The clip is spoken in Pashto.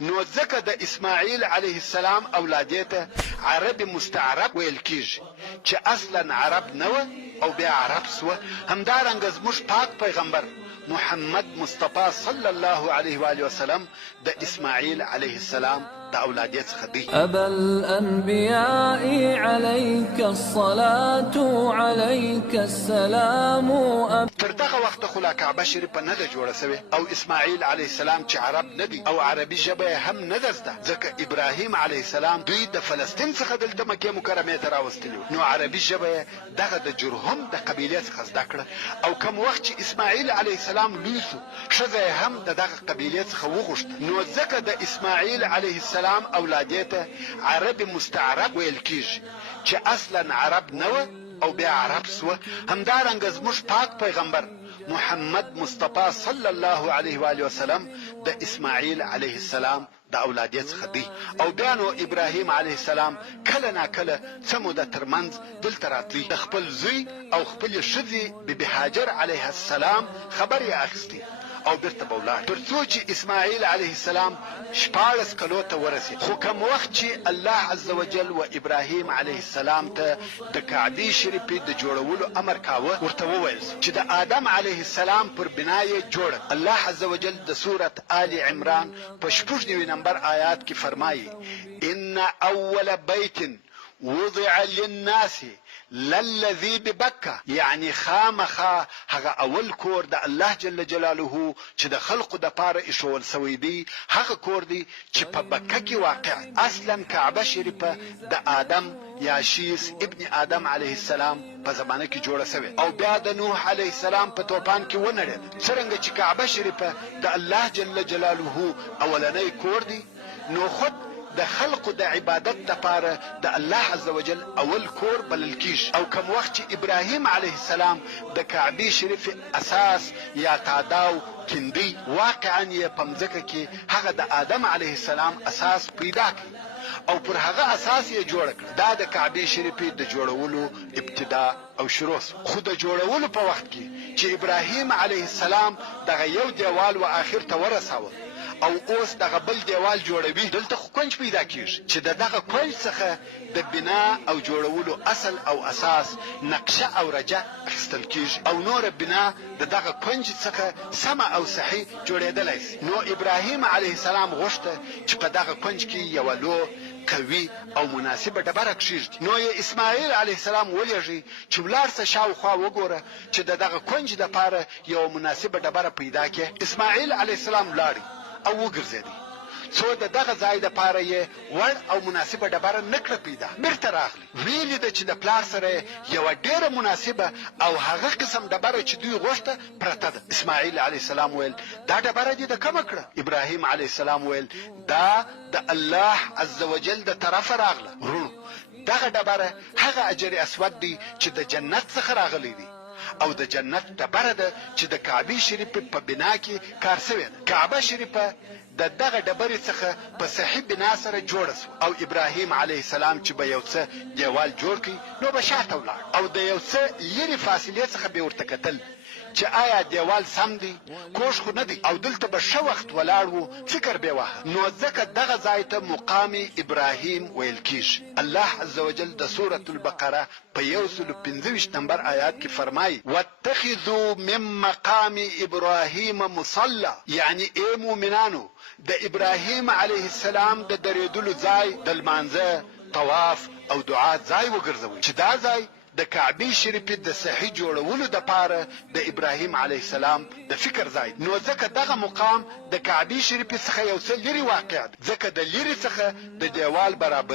نو ځکه د اسماعیل علیه السلام اولادې ته عرب مستعرب ویل کیږي چې اصلا عرب نه و او بیا عرب سوه. همدارنګه زموږ پاک پیغمبر محمد مصطفی صلی الله علیه و آله وسلم د اسماعیل علیه السلام د اولادې څخه دی. ابا الانبیاء علیک الصلاة علیک السلام. تر دغه وخت خو لا کعبه شریفه نه ده جوړه سوې او اسماعیل علیه السلام چې عرب نه دی او عربي ژبه هم نه ده زده، ځکه ابراهیم علیه السلام دوی د فلسطین څخه دلته مکې مکرمې ته راوستلي وو، نو عربي ژبه دغه د جرهم د قبیلې څخه زده کړه. او کوم وخت چې اسماعیل علیه السلام لوی سو، ښځه هم د دغه قبیلې څخه وغوښته، نو ځکه د اسماعیل علیه السلام اولادې ته عرب مستعرب ویل کیږي چې اصلا عرب نه و او بیا عرب سوه. همدارنګه زموږ پاک پیغمبر محمد مصطفی صلی الله علیه و آله وسلم د اسماعیل علیه السلام د اولادې څخه دی. او بیا نو ابراهیم علیه السلام کله ناکله څه موده ترمنځ دلته راتلی، د خپل زوی او خپلې ښځې بیبي هاجر علیه السلام خبر یې اخیستی او بیرته به ولاړ، تر څو چې اسماعیل علیه السلام 14 کلو ته ورسید. خو کوم وخت چې الله عز وجل و ابراهیم علیه السلام ته د کعبې شریفې د جوړولو امر کاوه، ورته وویل چې د آدم علیه السلام پر بنا یې جوړه. الله عز وجل د سورت آل عمران په 6 نمبر آیات کې فرمایي: ان اول بیت وضع للناس للذي ببکه، یعنی خامخا هغه اول کور د الله جل جلاله چې د خلقو د پاره ایښول سوی دی، هغه کور دی چې په بکه کې واقع. اصلا کعبه شریفه د آدم یا شیس ابن آدم علیه السلام په زمانه کې جوړه سوی او بیا د نوح علیه السلام په توپان کې ونړېده. څرنګه چې کعبه شریفه د الله جل جلاله اولنی کور دی، نو خود د خلقو د عبادت لپاره د الله عز وجل اول کور بلل کیږي. او کوم وخت چې ابراهیم علیه السلام د کعبې شریف اساس یا تاداو کندی واقعا یې په مځکه کې هغه د آدم علیه السلام اساس پیدا کړ او پر هغه اساس یې جوړ کړ. دا د کعبې شریفې د جوړولو ابتدا او شروع خو د جوړولو په وخت کې چې ابراهیم علیه السلام دغه یو دیوال و اخر ته ورساوه او اوس دغه بل دیوال جوړوي، دلته خو کونج پیدا کیږي چې دغه کونج څخه د بنا او جوړولو اصل او اساس نقشه او رجه اخیستل کیږي او نور بنا دغه کونج څخه سمه او صحیح جوړېدلی شي. نو ابراهیم علیه السلام غوښته چې په دغه کونج کې یو لو قوي او مناسبه ډبره کښیږدي، نو یې اسماعیل علیه السلام ولېږي چې ولاړ شه شاوخوا وګوره چې دغه کونج دپاره یو مناسبه ډبره پیدا کړي. اسماعیل علیه السلام لاړی او وګرځېدی، څو د دغه ځای دپاره یې وړ او مناسبه ډبره نکړه پیدا. بیرته راغلی، ویې لیده چې د پلار سره یوه ډېره مناسبه او هغه قسم ډبره چې دوی غوښته پرته ده. اسماعیل علیه السلام ویل دا ډبره دې د کومه کړه؟ ابراهیم علیه السلام ویل دا د الله عز وجل د طرفه راغله. ورونو، دغه ډبره هغه اجر اسود دی چې د جنت څخه راغلی دی او د جنت ډبره ده چې د کعبې شریفې په بنا کې کار سوې ده. کعبه شریفه د دغه ډبرې څخه په صحیح بنا سره جوړه سوه او ابراهیم علیه السلام چې به یو څه دیوال جوړ کړي نو به شاته ولاړ او د یو څه لرې فاصلې څخه به ورته کتل چې آیا دیوال سم دی، کوږ خو نه دی او دلته به ښه وخت ولاړ وو، فکر به واهه. نو ځکه دغه ځای ته مقام ابراهیم ویل کیږي. الله عز وجل د سورة البقره په 125 نمبر آیات کې فرمایي: واتخذوا من مقام ابراهیم مصلى، یعنی ای مؤمنانو د ابراهیم علیه السلام د درېدلو ځای د لمانځه، طواف او دعا ځای وګرځوئ چې دا ځای د کعبې شریفې د صحیح جوړولو دپاره د ابراهیم علیه السلام د فکر ځای. نو ځکه دغه مقام د کعبې شریفې څخه یو څه لرې واقع ده، ځکه د لرې څخه د دیوال برابري